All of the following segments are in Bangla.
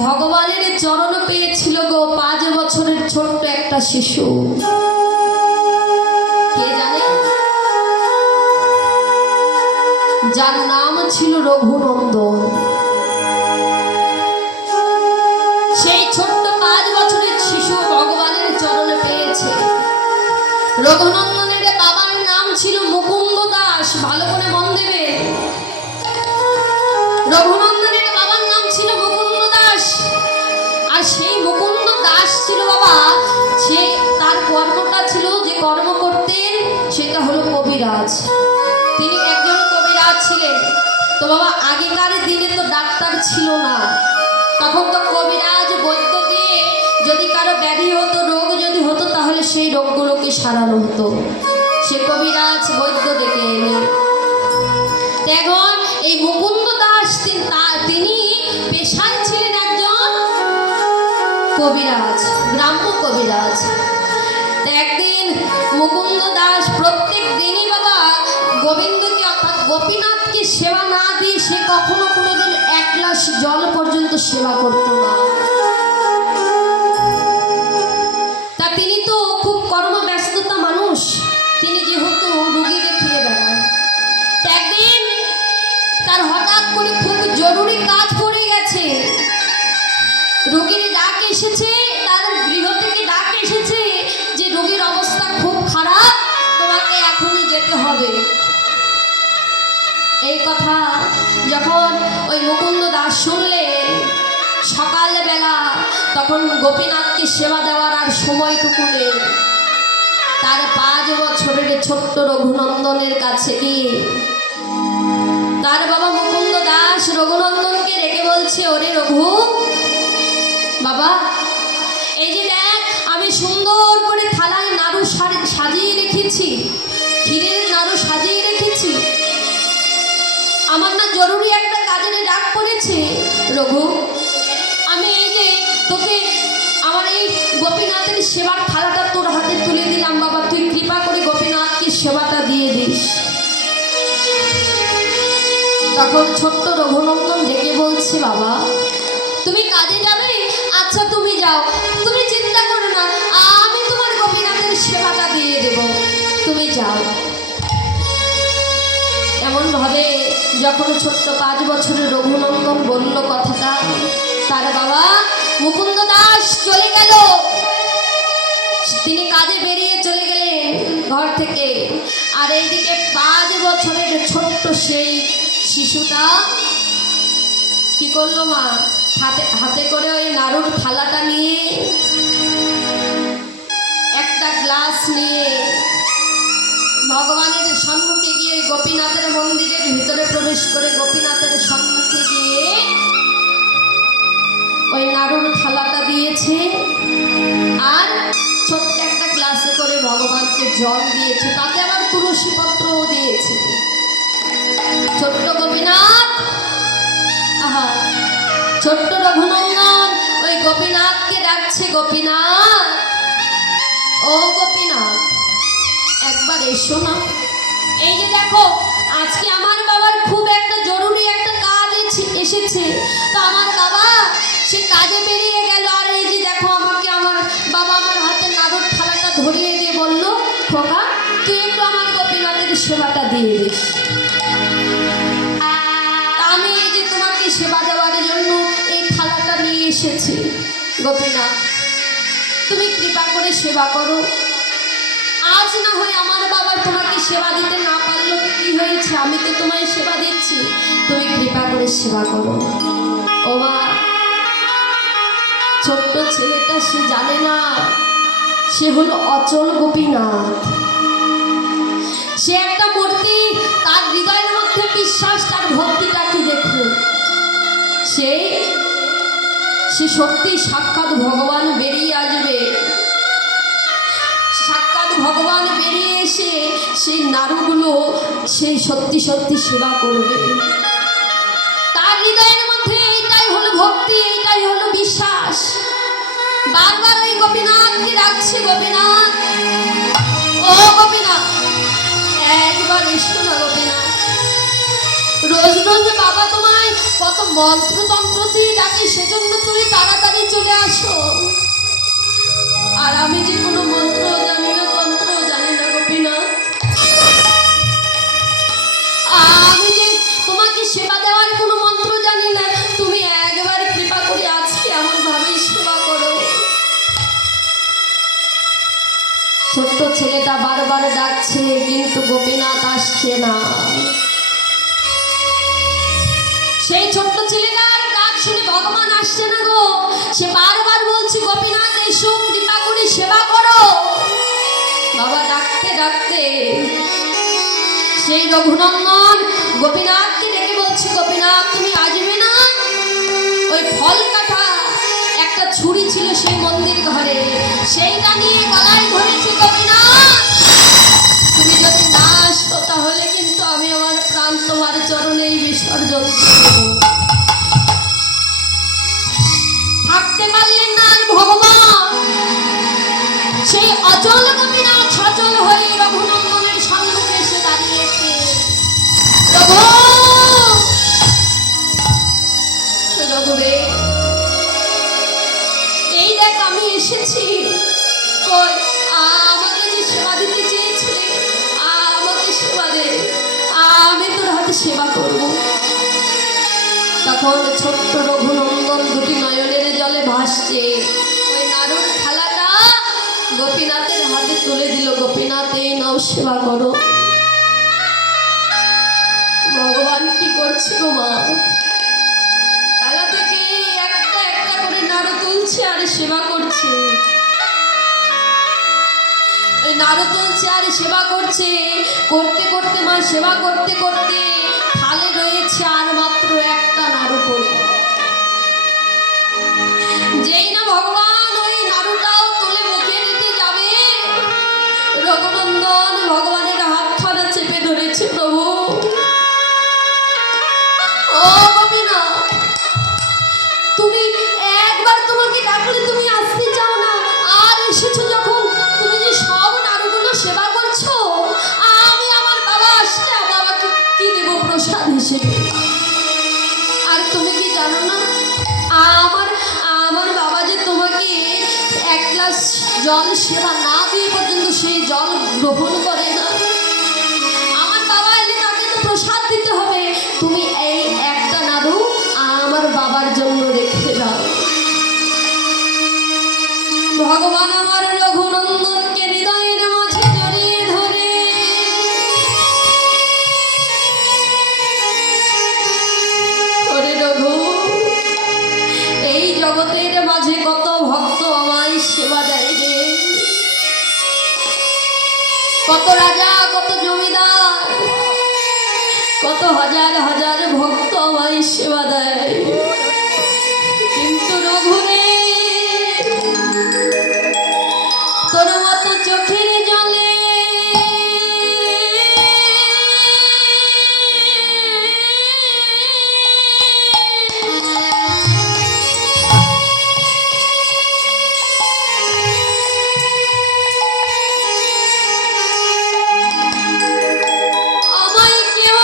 ভগবানের চরণ পেয়েছিল গো 5 বছরের ছোট্ট একটা শিশু। কে জানে? যার নাম ছিল রঘুনন্দন। সেই ছোট্ট 5 বছরের শিশু ভগবানের চরণে পেয়েছে। রঘুনন্দনের বাবার নাম ছিল মুকুন্দ দাস। ভালো করে মন দেবে, রঘুনন্দনের বাবার নাম ছিল মুকুন্দ দাস। আর সেই মুকুন্দ দাস ছিল বাবা, সে তার কর্মটা ছিল, যে কর্ম করতেন সেটা হলো কবিরাজ। তিনি একজন কবিরাজ ছিলেন। তো বাবা আগেকার দিনে তো ডাক্তার ছিল না, তখন তো কবিরাজ বৈদ্য দিয়ে যদি কারো ব্যাধি হতো, রোগ যদি হতো, তাহলে সেই রোগগুলোকে সারানো হতো। সে কবিরাজ বৈদ্য ডেকে এলেন। এখন এই মুকুন্দ দাস তিনি পেশায় ছিলেন একজন কবিরাজ, গ্রাম্য কবিরাজ। একদিন মুকুন্দ দাস প্রত্যেক দিনই বাবা গোবিন্দকে অর্থাৎ গোপীনাথকে সেবা না দিয়ে সে কখনো কোনোদিন 1 গ্লাস জল পর্যন্ত সেবা করত না। তা তিনি তো খুব কর্মব্যস্ততা মানুষ, তিনি যেহেতু রোগী দেখিয়ে বেড়ান। একদিন তার হঠাৎ করে খুব জরুরি কাজ পড়ে গেছে, রোগীর ডাক এসেছে, তার গৃহ থেকে ডাক এসেছে যে রোগীর অবস্থা খুব খারাপ, তোমাকে এখনই যেতে হবে। এই কথা যখন ওই মুকুন্দ দাস শুনলেন, সকালবেলা তখন গোপীনাথকে সেবা দেওয়ার আর সময়টুকু নেই। তার 5 বছরের ছোট্ট রঘুনন্দনের কাছে গিয়ে তার বাবা মুকুন্দ দাস রঘুনন্দনকে রেখে বলছে, ওরে রঘু বাবা, এই যে দেখ আমি সুন্দর করে থালায় নাড়ু সাজিয়ে রেখেছি, ক্ষীরের নাড়ু সাজিয়ে রেখেছি। আমার না জরুরি একটা কাজের ডাক পড়েছে রঘু, আমি এই যে তোকে আমার এই গোপীনাথের সেবার থালাটা তোর হাতে তুলে দিলাম বাবা, তুই কৃপা করে গোপীনাথকে সেবাটা দিয়ে দিস। তখন ছোট্ট রঘুনন্দন ডেকে বলছে, বাবা তুমি কাজে যাবে? আচ্ছা তুমি যাও, তুমি চিন্তা করো না, আমি তোমার গোপীনাথের সেবাটা দিয়ে দেব, তুমি যাও। এমন ভাবে যখন ছোট্ট 5 বছরের রঘুনন্দন বলল কথাটা, তার বাবা মুকুন্দ দাস চলে গেল। তিনি কাজে বেরিয়ে চলে গেলেন ঘর থেকে। আর এইদিকে 5 বছরের ছোট্ট সেই শিশুটা কি করলো, মা হাতে করে ওই নাড়ুর থালাটা নিয়ে, একটা গ্লাস নিয়ে ভগবানের সম্মুখে গিয়ে গোপীনাথের মন্দিরের ভিতরে প্রবেশ করে গোপীনাথের সম্মুখে গিয়ে ওই নাড়ুর থালাটা দিয়েছে। আর ছোট্ট একটা গ্লাসে করে ভগবানকে জল দিয়েছে, তাতে আবার তুলসী পত্রও দিয়েছে। ছোট্ট গোপীনাথ, আহা, ছোট্ট রঘুনন্দন ওই গোপীনাথকে ডাকছে, গোপীনাথ, ও গোপীনাথ একবার এসো না। এই যে দেখো আজকে আমার বাবার খুব একটা জরুরি একটা কাজ এসেছে, তো আমার বাবা সে কাজে বেরিয়ে গেল। আর এই যে দেখো আমাকে আমার বাবা আমার হাতে নাড়ুর থালাটা ধরিয়ে দিয়ে বলল, খোকা তুই একটু আমার গোপীনাথের সেবাটা দিয়ে দিস। আমি এই যে তোমাকে সেবা দেওয়ার জন্য এই থালাটা নিয়ে এসেছি, গোপীনাথ তুমি কৃপা করে সেবা করো। আজ না হয় আমার বাবা তোমাকে সেবা দিতে না পারলো, কি হয়েছে, আমি তো তোমায় সেবা দিচ্ছি, তুমি কৃপা করে সেবা করো। ও মা, ছোট্ট ছেলেটা সে জানে না সে হলো অচল গোপীনাথ, সে একটা মূর্তি। তার হৃদয়ের মধ্যে বিশ্বাস, তার ভক্তিটা কি দেখুন, সে সত্যি সাক্ষাৎ ভগবান বেরিয়ে আসবে। সাক্ষাৎ ভগবান বেরিয়ে এসে সেই নাড়ুগুলো সেই সত্যি সত্যি সেবা করবে। তার হৃদয়ের মধ্যে এইটাই হলো ভক্তি, এইটাই হলো বিশ্বাস। বারবার ওই গোপীনাথকে ডাকছে, গোপীনাথ, ও গোপীনাথ একবার এসো না গোপীনাথ। রোজ রোজ বাবা তোমায় কত মন্ত্রতন্ত্র দিয়ে ডাকে, সেজন্য তুমি চলে আসো। আর আমি যে কোনো মন্ত্র জানি না, তন্ত্র জানি না গোপীনাথ, আমি যে তোমাকে সেবা দেওয়ার কোনো মন্ত্র জানি না, তুমি একবার কৃপা করে আজকে এমন ভাবে সেবা করো। ছোট্ট ছেলেটা বারবার ডাকছে, কিন্তু গোপীনাথ আসছে না। সেই ছোট্ট ছেলেটার ডাক শুনে ভগবান আসছে না গো। সে বারবার বলছে, গোপীনাথ এসো, কৃপা করে সেবা করো। বাবা ডাকতে ডাকতে সেই রঘুনন্দন গোপীনাথকে ডেকে বলছে, গোপীনাথ তুমি আসবে না? ওই ফল কাটা একটা ছুরি ছিল সেই মন্দির ঘরে, সেইটা নিয়ে গলায় ধরেছে। গোপীনাথ তুমি যদি না আসো তাহলে কিন্তু আমি আমার প্রাণ তোমার চরণেই বিসর্জন দেব। থাকতে পারলেন না ভগবান। সেই অচল গোপীনাথ সচল হয়ে রঘুনন্দনের সম্মুখে এসে দাঁড়িয়েছে। রঘু, রঘুরে, এই দেখ আমি এসেছি। কই আমাকে যে সেবা দিতে চেয়েছিলে, আমাকে সেবা দে, আমি তোর হাতে সেবা করব। তখন ছোট্ট রঘুনন্দন দুটি নয়নের জলে ভাসছে। ওই নাড়ুর থালাটা গোপীনাথের হাতে তুলে দিল। গোপীনাথ এই নাও, সেবা করো। ভগবান কি করছে গো মা? থালা থেকে একটা একটা করে নাড়ু তুলছে আর সেবা করছে। নাড়ু তুলছে আর সেবা করছে। করতে করতে মা সেবা করতে করতে থালে রয়েছে আর মাত্র একটা নাড়ু পড়ে। যেই না ভগবান ওই নাড়ুটাও তুলে মুখে নিতে যাবে, রঘুনন্দন ভগবানের হাতখানা চেপে ধরেছে। প্রভু, ও গোপীনাথ, তুমি একবার তোমাকে ডাকলে তুমি আসতে চাও না, আর এসেছো যখন তুমি যে সব নাড়ুগুলো সেবা করছো, আমি আমার বাবা আসলে বাবাকে কি দেবো প্রসাদ হিসেবে? আর তুমি কি জানো না, আমার আমার বাবা যে তোমাকে এক গ্লাস জল সেবা না দিয়ে পর্যন্ত সেই জল গ্রহণ করে না। আমার বাবা এলে তাকে তো প্রসাদ দিতে হবে। তুমি এই একটা নাড়ু আমার বাবার জন্য রেখে দাও। ভগবান আমার রঘুনন্দনকে হৃদয়ের মাঝে জড়িয়ে ধরে ওরে রঘু, এই জগতের মাঝে কত ভক্ত আমায় সেবা দেয় রে। কত রাজা, কত জমিদার, কত হাজার হাজার ভক্ত আমায় সেবা দেয়, কিন্তু রঘুরে তোর মতো চোখের জলে আমায় কেউ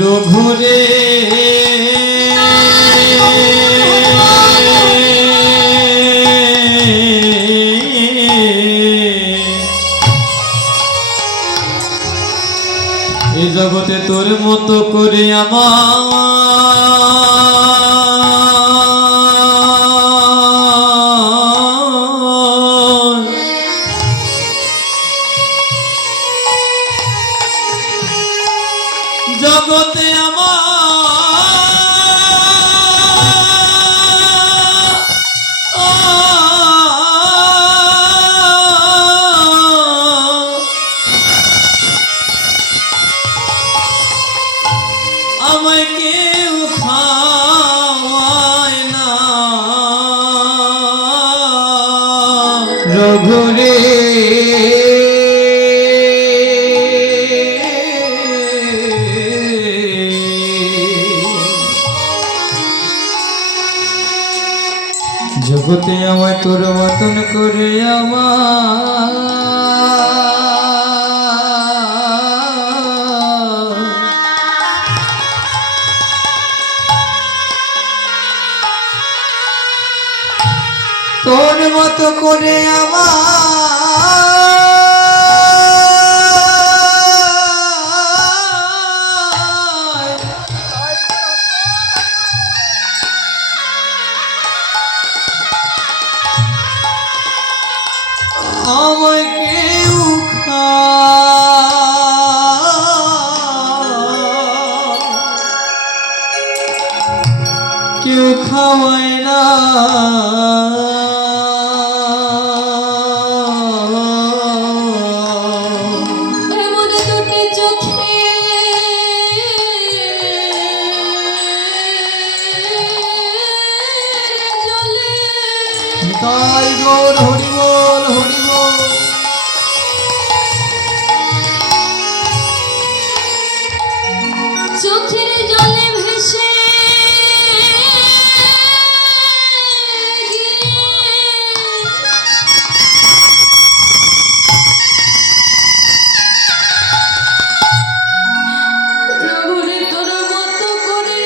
রঘুরে এই জগতে তোর মতো করে আমার জগতে আমায় কেউ খাওয়ায় না রঘুরে জগতে আমায় তোর মতন করে তোর মতো করে আমায় কেউ খাওয়ায় না এমন দুটি চোখে জলে নিতাই গৌর হরি বল হরি বল। চোখের জলে ভেসে রঘুরে তোর মতো করে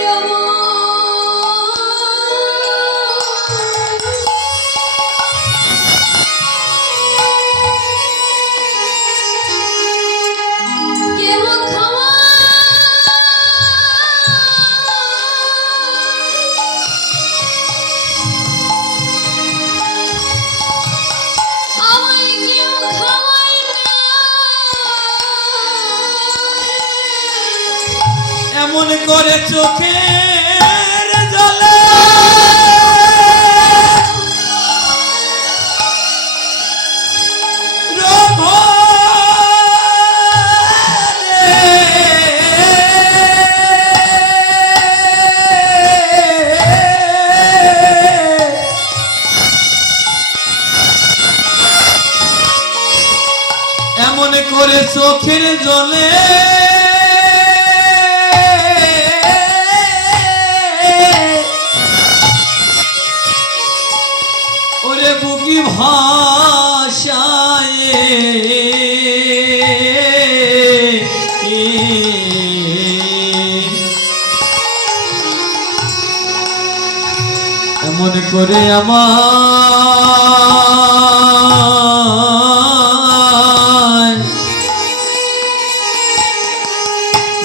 কেউ খাওয়া আমায় কেউ খাওয়ায় না এমন করে চোখের জলে এমন করে চোখের জলে ওরে বুকি ভাষায় এমন করে আমায়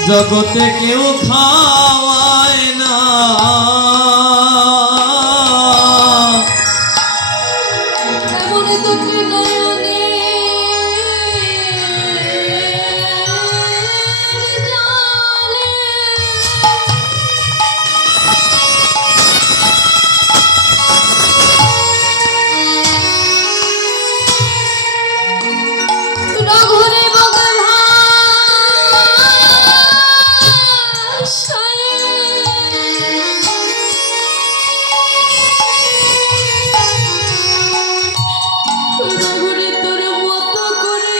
জগতে কেউ খাওয়ায় না এমন দুটি নয়নে জলে রঘুরে বগে রঘুরে তোর মতো করে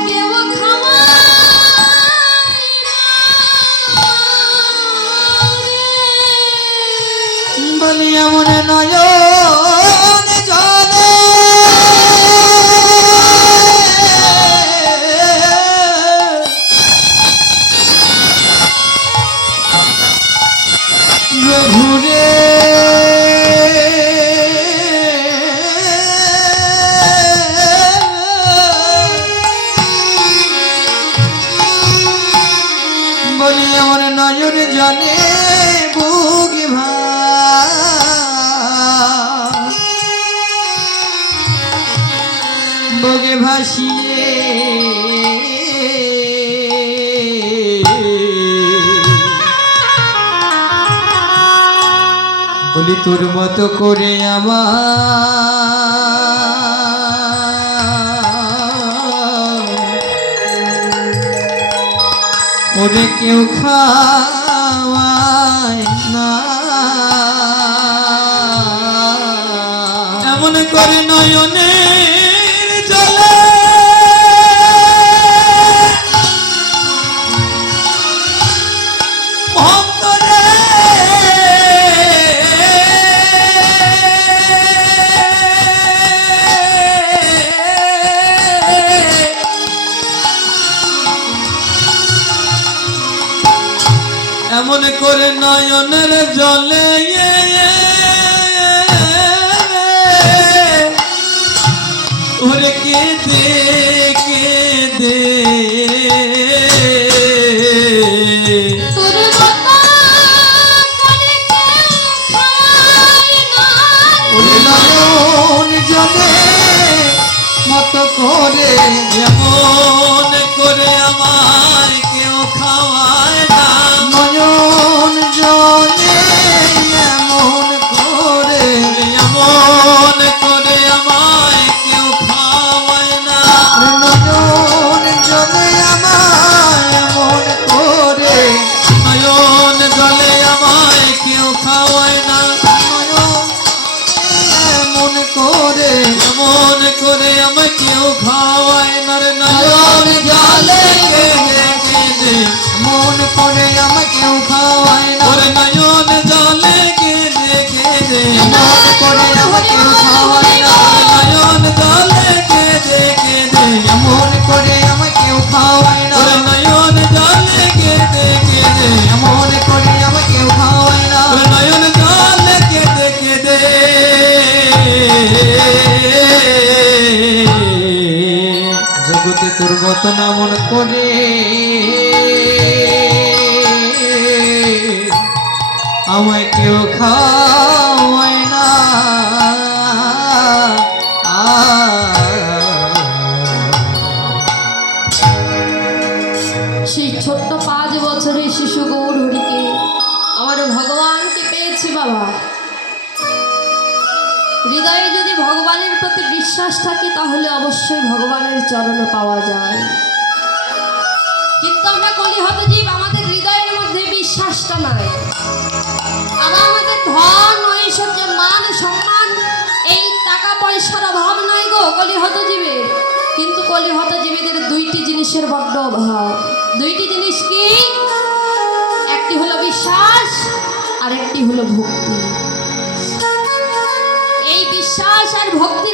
কেউ বলি এমন নয়ন জলে রঘুরে বলি এমন নয়ন জলে বুকে বগে ভাসিয়ে বলি তোর মতো করে ওরে কেউ খাওয়ায় না এমন করে নয়নে ওরে নয়নের জলে ওরে কেঁদে কেঁদে তোর মতো করে কেউ খায় না ওরে নয়ন জলে মতো করে যেমন করে আমায় কেউ খাওয়ায় না নয়ন জলে এমন করে আমায় কেউ খাওয়ায় না নয়ন জলে আমায় এমন করে নয়ন জলে আমায় কেউ খাওয়ায় না এমন করে আমায় কেউ খাওয়ায় না রে নয়ন জলে কেঁদে কেঁদে মন করে আমায় কেউ খাওয়ায় না ওরে নয়ন জলে কেঁদে কেঁদে মন করে আমায় কেউ খাওয়ায় না নয়ন জলে কেঁদে কেঁদে মন করে আমায় কেউ খাওয়ায় না ওরে নয়ন জলে কেঁদে কেঁদে মন করে আমায় কেউ খাওয়ায় না ওরে নয়ন জলে কেঁদে কেঁদে জগতে তোর মত না মন করে আমায় কেউ খাওয়ায় না সেই ছোট্ট 5 বছরের শিশু গৌর হরিকে আমার ভগবানকে পেয়েছি বাবা। হৃদয়ে যদি ভগবানের প্রতি বিশ্বাস থাকে তাহলে অবশ্যই ভগবানের চরণে পাওয়া যায়। কিন্তু আমরা কলিহত জীব, আমাদের হৃদয়ের মধ্যে বিশ্বাসটা নাই। আমাদের ধন ঐশ্বর্য মান সম্মান এই টাকা পয়সার অভাব নাই গো কলিহত জীবের, কিন্তু কলিহত জীবেদের 2টি জিনিসের বড্ড অভাব। 2টি জিনিস কি? একটি হলো বিশ্বাস আর একটি হলো ভক্তি। এই বিশ্বাস আর ভক্তির